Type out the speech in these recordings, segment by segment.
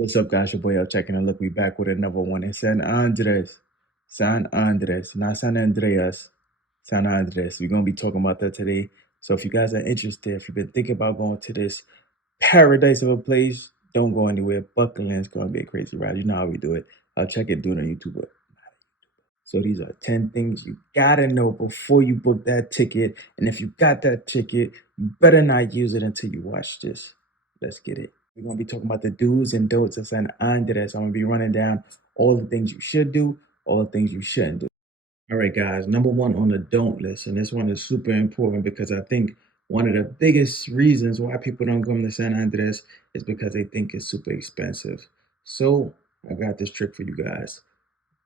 What's up, guys? Your boy out checking and look, we back with another one in San Andres. San Andres, not San Andreas, San Andres. We're gonna be talking about that today. So if you guys are interested, if you've been thinking about going to this paradise of a place, don't go anywhere. Buckle in, it's gonna be a crazy ride. You know how we do it. I'll check it, do it on YouTube. So these are 10 things you gotta know before you book that ticket. And if you got that ticket, you better not use it until you watch this. Let's get it. We're gonna be talking about the do's and don'ts of San Andres. I'm gonna be running down all the things you should do, all the things you shouldn't do. All right, guys. Number one on the don't list, and this one is super important because I think one of the biggest reasons why people don't come to San Andres is because they think it's super expensive. So I got this trick for you guys.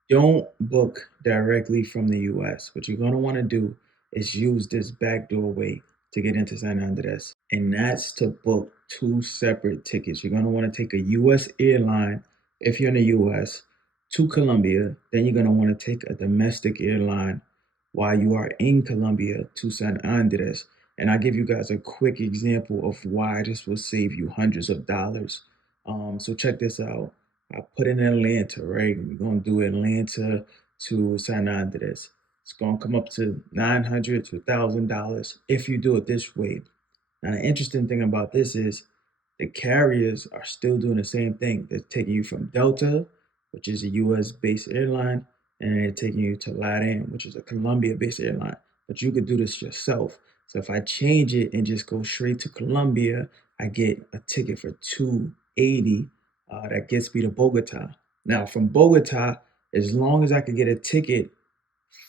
Don't book directly from the US. What you're going to want to do is use this backdoor way to get into San Andres, and that's to book two separate tickets. You're going to want to take a US airline if you're in the US to Colombia. Then you're going to want to take a domestic airline while you are in Colombia to San Andres. And I'll give you guys a quick example of why this will save you hundreds of dollars. So check this out. I put in Atlanta, right? We're gonna do Atlanta to San Andres. It's gonna come up to $900 to $1,000 if you do it this way. Now, the interesting thing about this is the carriers are still doing the same thing. They're taking you from Delta, which is a US based airline, and they're taking you to LATAM, which is a Colombia based airline. But you could do this yourself. So if I change it and just go straight to Colombia, I get a ticket for 280 that gets me to Bogota. Now, from Bogota, as long as I could get a ticket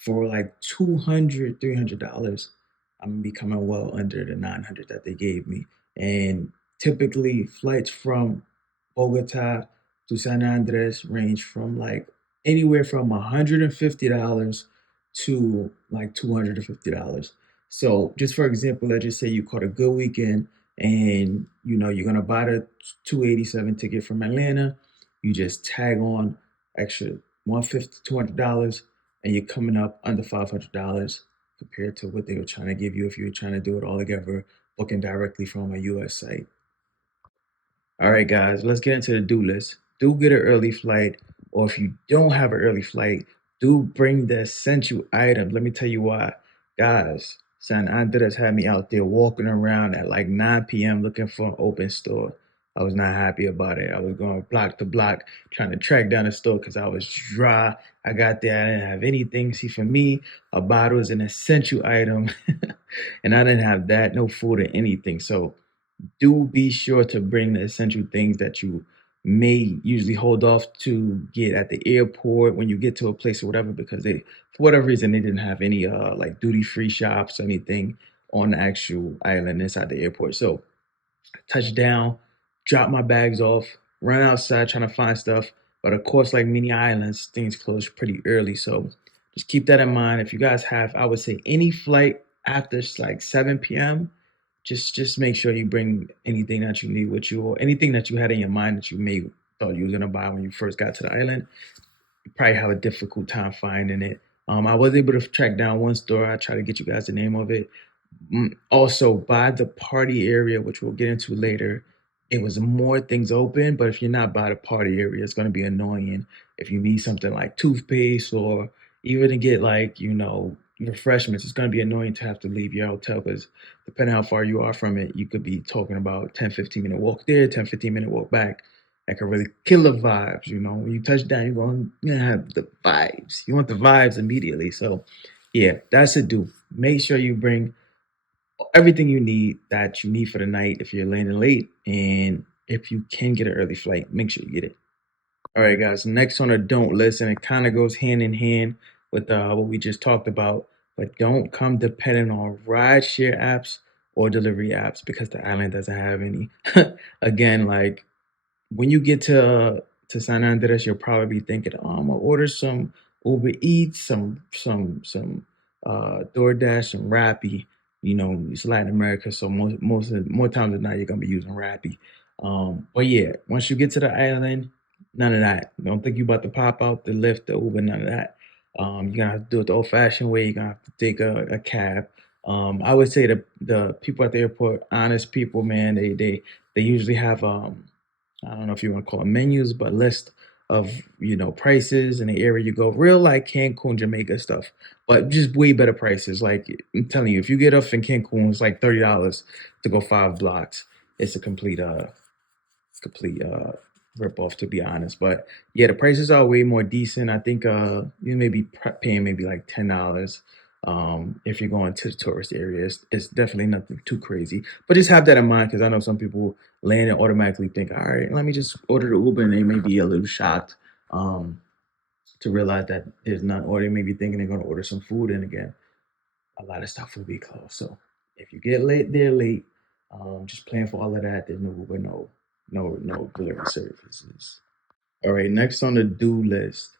for like $200, $300, I'm gonna be coming well under the 900 that they gave me. And typically, flights from Bogota to San Andres range from like anywhere from $150 to like $250. So, just for example, let's just say you caught a good weekend and you're gonna buy the 287 ticket from Atlanta. You just tag on extra 150 $200, and you're coming up under $500 compared to what they were trying to give you if you were trying to do it all together, booking directly from a US site. All right, guys, let's get into the do list. Do get an early flight, or if you don't have an early flight, do bring the essential items. Let me tell you why. Guys, San Andres had me out there walking around at like 9 p.m. looking for an open store. I was not happy about it. I was going block to block trying to track down a store because I was dry. I got there, I didn't have anything. See, for me, a bottle is an essential item, and I didn't have that, no food or anything. So, do be sure to bring the essential things that you may usually hold off to get at the airport when you get to a place or whatever, because they, for whatever reason, they didn't have any like duty free shops or anything on the actual island inside the airport. So touch down, drop my bags off, run outside trying to find stuff. But of course, like many islands, things close pretty early. So just keep that in mind. If you guys have, I would say, any flight after like 7 p.m., just make sure you bring anything that you need with you, or anything that you had in your mind that you may thought you was gonna buy when you first got to the island. You probably have a difficult time finding it. I was able to track down one store. I try to get you guys the name of it. Also, by the party area, which we'll get into later, it was more things open. But if you're not by the party area, it's going to be annoying. If you need something like toothpaste or even to get like, refreshments, it's going to be annoying to have to leave your hotel because depending how far you are from it, you could be talking about 10, 15-minute walk there, 10, 15-minute walk back. That could really kill the vibes. When you touch down, you're going to have the vibes. You want the vibes immediately. So, yeah, that's a do. Make sure you bring everything you need for the night if you're landing late. And if you can get an early flight, make sure you get it. All right, guys. Next on the don't list, and it kind of goes hand in hand with what we just talked about, but don't come dependent on rideshare apps or delivery apps because the island doesn't have any. Again, like when you get to San Andres, you'll probably be thinking, "Oh, I'm gonna order some Uber Eats, some DoorDash, some Rappi." It's Latin America, so more times than not, you're gonna be using Rappi. But yeah, once you get to the island, none of that. Don't think you about to pop out the Lyft, the Uber, none of that. You're gonna have to do it the old-fashioned way. You're gonna have to take a cab. I would say the people at the airport, honest people, man. They usually have I don't know if you want to call it menus, but list of prices in the area you go. Real like Cancun, Jamaica stuff, but just way better prices. Like I'm telling you, if you get off in Cancun, it's like $30 to go 5 blocks. It's a complete rip off, to be honest. But yeah, the prices are way more decent. I think you may be paying maybe like $10 if you're going to the tourist areas. It's definitely nothing too crazy. But just have that in mind, because I know some people land and automatically think, all right, let me just order the Uber, and they may be a little shocked to realize that there's none, or they may be thinking they're going to order some food, and again, a lot of stuff will be closed. So if you get late, they're late. Just plan for all of that. There's no Uber, no delivery services. All right, next on the do list,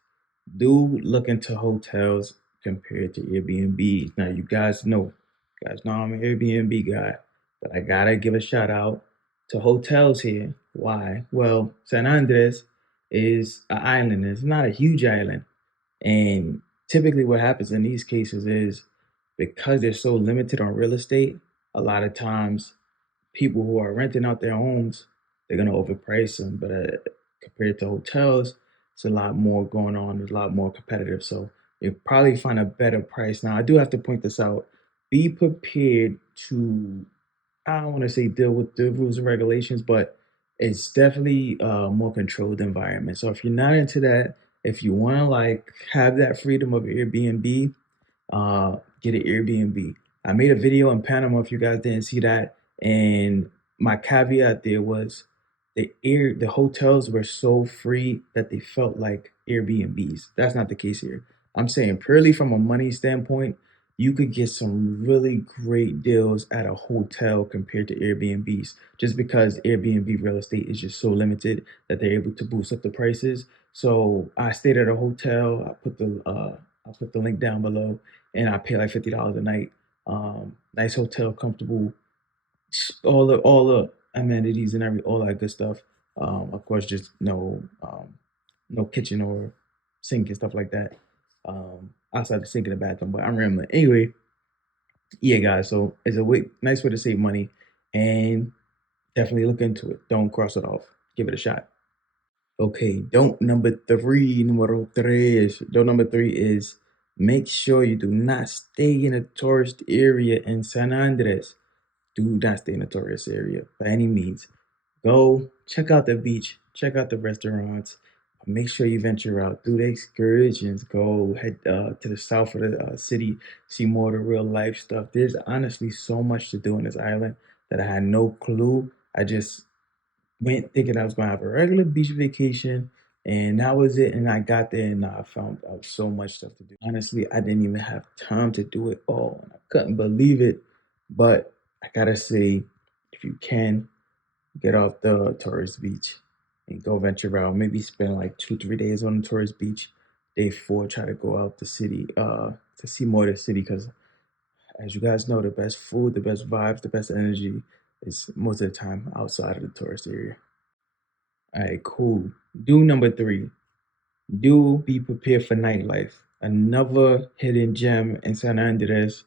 do look into hotels compared to Airbnb. Now you guys know I'm an Airbnb guy, but I gotta give a shout out to hotels here. Why? Well, San Andres is an island. It's not a huge island, and typically, what happens in these cases is because they're so limited on real estate, a lot of times people who are renting out their homes, they're going to overprice them. But compared to hotels, it's a lot more going on. There's a lot more competitive. So you'll probably find a better price. Now, I do have to point this out. Be prepared to, I don't want to say deal with the rules and regulations, but it's definitely a more controlled environment. So if you're not into that, if you want to like have that freedom of Airbnb, get an Airbnb. I made a video in Panama if you guys didn't see that, and my caveat there was the hotels were so free that they felt like Airbnbs. That's not the case here. I'm saying purely from a money standpoint, you could get some really great deals at a hotel compared to Airbnbs, just because Airbnb real estate is just so limited that they're able to boost up the prices. So I stayed at a hotel. I'll put the link down below, and I pay like $50 a night. Nice hotel, comfortable, all the amenities and all that good stuff. Of course, just no kitchen or sink and stuff like that. Outside the sink in the bathroom, but I'm rambling. Anyway, yeah, guys. So it's a nice way to save money, and definitely look into it. Don't cross it off. Give it a shot. Okay, don't number three, numero tres. Don't number three is make sure you do not stay in a tourist area in San Andres. Do not stay in a tourist area by any means. Go check out the beach, check out the restaurants. Make sure you venture out, do the excursions. Go head to the south of the city, see more of the real life stuff. There's honestly so much to do on this island that I had no clue. I just went thinking I was gonna have a regular beach vacation, and that was it. And I got there, and I found out so much stuff to do. Honestly, I didn't even have time to do it all, and I couldn't believe it. But I gotta say, if you can get off the tourist beach and go venture out, maybe spend like 2 3 days on the tourist beach. Day four, try to go out the city to see more of the city, because as you guys know, the best food, the best vibes, the best energy is most of the time outside of the tourist area. All right, cool. Do number three. Do be prepared for nightlife. Another hidden gem in San Andres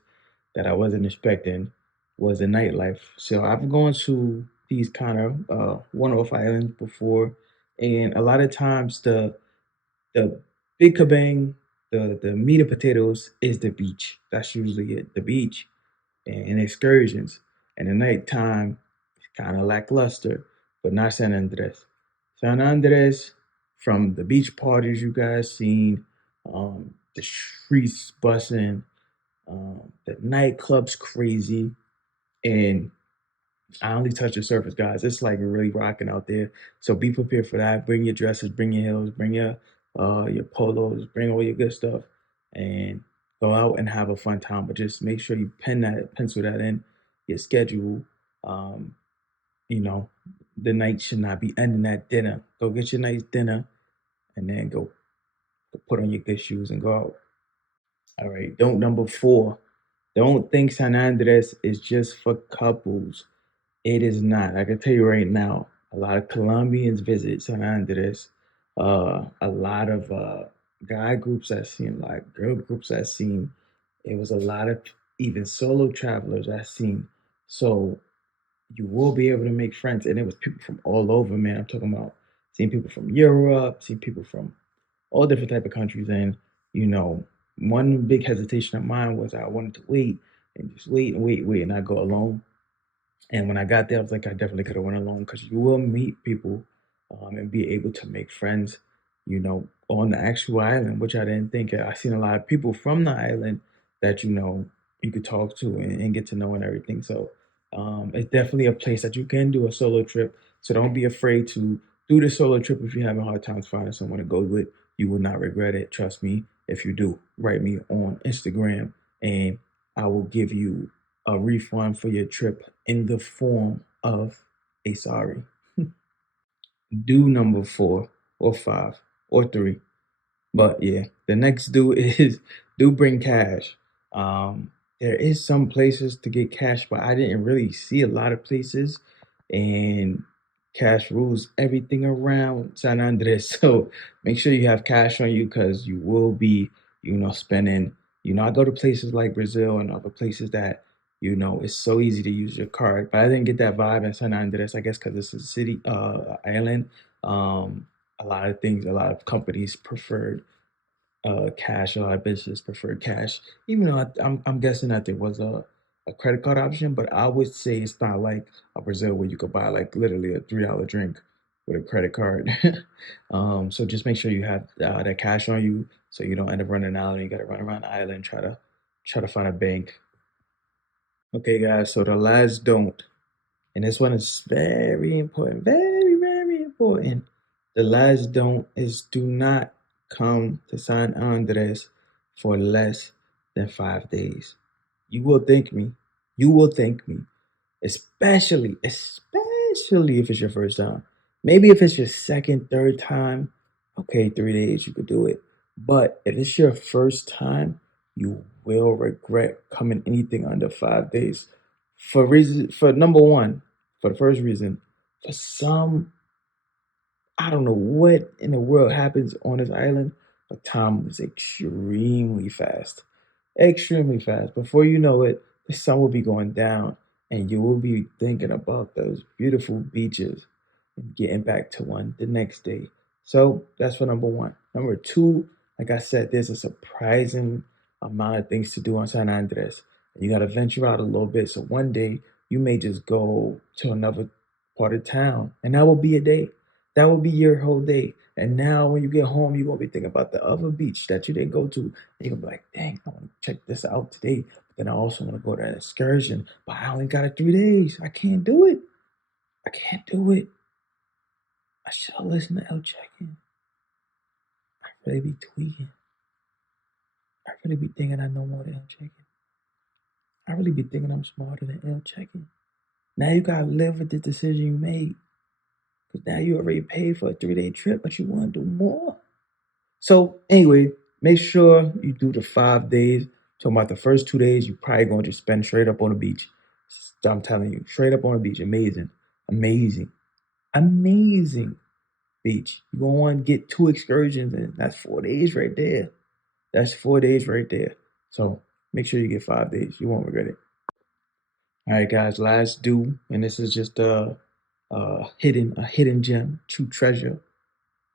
that I wasn't expecting was the nightlife. So I've gone to these kind of one-off islands before, and a lot of times the big kabang, the meat and potatoes is the beach. That's usually it, the beach and excursions. And the nighttime is kind of lackluster, but not San Andres. San Andres, from the beach parties you guys seen, the streets bussing, the nightclubs crazy, and I only touch the surface, guys. It's like really rocking out there. So be prepared for that. Bring your dresses, bring your heels, bring your polos, bring all your good stuff, and go out and have a fun time. But just make sure you pencil that in your schedule. Um, you know, the night should not be ending at dinner. Go get your nice dinner, and then go put on your good shoes and go out. All right. Don't number four. Don't think San Andres is just for couples. It is not. I can tell you right now, a lot of Colombians visit San Andres. A lot of guy groups I've seen, like girl groups I've seen. It was a lot of even solo travelers I've seen. So you will be able to make friends. And it was people from all over, man. I'm talking about seeing people from Europe, seeing people from all different type of countries. And you know, one big hesitation of mine was I wanted to wait and just wait and wait, wait, and I go alone. And when I got there, I was like, I definitely could have went alone because you will meet people and be able to make friends, on the actual island, which I didn't think. I seen a lot of people from the island that you could talk to and get to know and everything. So it's definitely a place that you can do a solo trip. So don't be afraid to do the solo trip if you're having hard times finding someone to go with. You will not regret it. Trust me. If you do, write me on Instagram and I will give you a refund for your trip in the form of a sorry. Do number four or five or three. But yeah, the next do is do bring cash. Um, there is some places to get cash, but I didn't really see a lot of places, and cash rules everything around San Andres. So make sure you have cash on you because you will be, spending. I go to places like Brazil and other places that it's so easy to use your card, but I didn't get that vibe in San Andres. I guess because it's a city, island. Um, a lot of things, a lot of companies preferred cash. A lot of businesses preferred cash, even though I'm guessing that there was a credit card option, but I would say it's not like a Brazil where you could buy like literally a $3 drink with a credit card. So just make sure you have that cash on you so you don't end up running out and you got to run around the island try to find a bank. Okay, guys. So the last don't. And this one is very important, very, very important. The last don't is do not come to San Andres for less than 5 days. You will thank me. You will thank me. Especially if it's your first time. Maybe if it's your second, third time, okay, 3 days you could do it. But if it's your first time, you will regret coming anything under 5 days. For number one, for the first reason, for some, I don't know what in the world happens on this island, but time moves extremely fast. Extremely fast. Before you know it, the sun will be going down and you will be thinking about those beautiful beaches and getting back to one the next day. So that's for number one. Number two, like I said, there's a surprising amount of things to do on San Andres. And you got to venture out a little bit. So one day you may just go to another part of town and that will be a day. That will be your whole day. And now when you get home, you're gonna be thinking about the other beach that you didn't go to. And you're gonna be like, dang, I wanna check this out today. But then I also wanna go to an excursion. But I only got it 3 days. I can't do it. I can't do it. I should have listened to El Check-in. I really be tweaking. I really be thinking I know more than El Check-in. I really be thinking I'm smarter than El Check-in. Now you gotta live with the decision you made. Because now you already paid for a 3-day trip, but you wanna do more. So anyway, make sure you do the 5 days. Talking about the first 2 days, you probably gonna just spend straight up on the beach. I'm telling you, straight up on the beach. Amazing. Amazing. Amazing beach. You're gonna want to get 2 excursions and that's 4 days right there. That's 4 days right there. So make sure you get 5 days. You won't regret it. All right, guys, last do, and this is just a hidden gem, true treasure.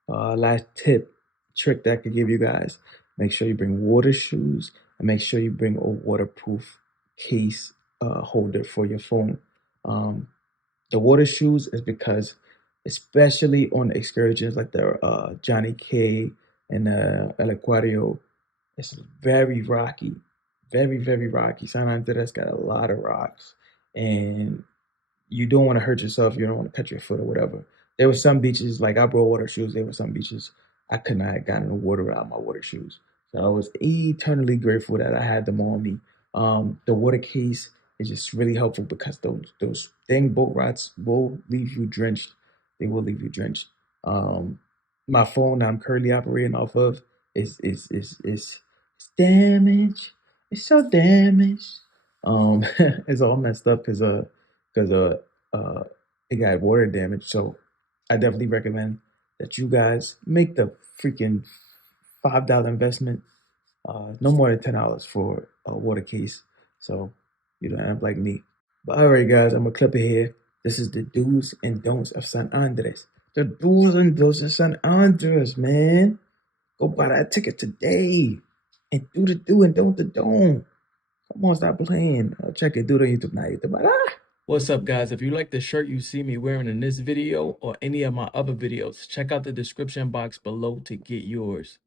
Last tip, trick that I could give you guys. Make sure you bring water shoes and make sure you bring a waterproof case holder for your phone. Um, the water shoes is because, especially on excursions like the Johnny K and El Aquario, it's very rocky, very, very rocky. San Andres got a lot of rocks. And you don't want to hurt yourself. You don't want to cut your foot or whatever. There were some beaches, like I brought water shoes. There were some beaches I could not have gotten the water out of my water shoes. So I was eternally grateful that I had them on me. The water case is just really helpful because those dang boat rods will leave you drenched. They will leave you drenched. Um, my phone that I'm currently operating off of is damaged. It's so damaged. It's all messed up because uh it got water damage. So I definitely recommend that you guys make the freaking $5 investment. No more than $10 for a water case. So you don't end up like me. But all right, guys, I'm gonna clip it here. This is the do's and don'ts of San Andres. The do's and don'ts of San Andres, man. Go buy that ticket today and do the do and don't the don't. Come on, stop playing. Check it. Do it on YouTube now. YouTube. What's up, guys? If you like the shirt you see me wearing in this video or any of my other videos, check out the description box below to get yours.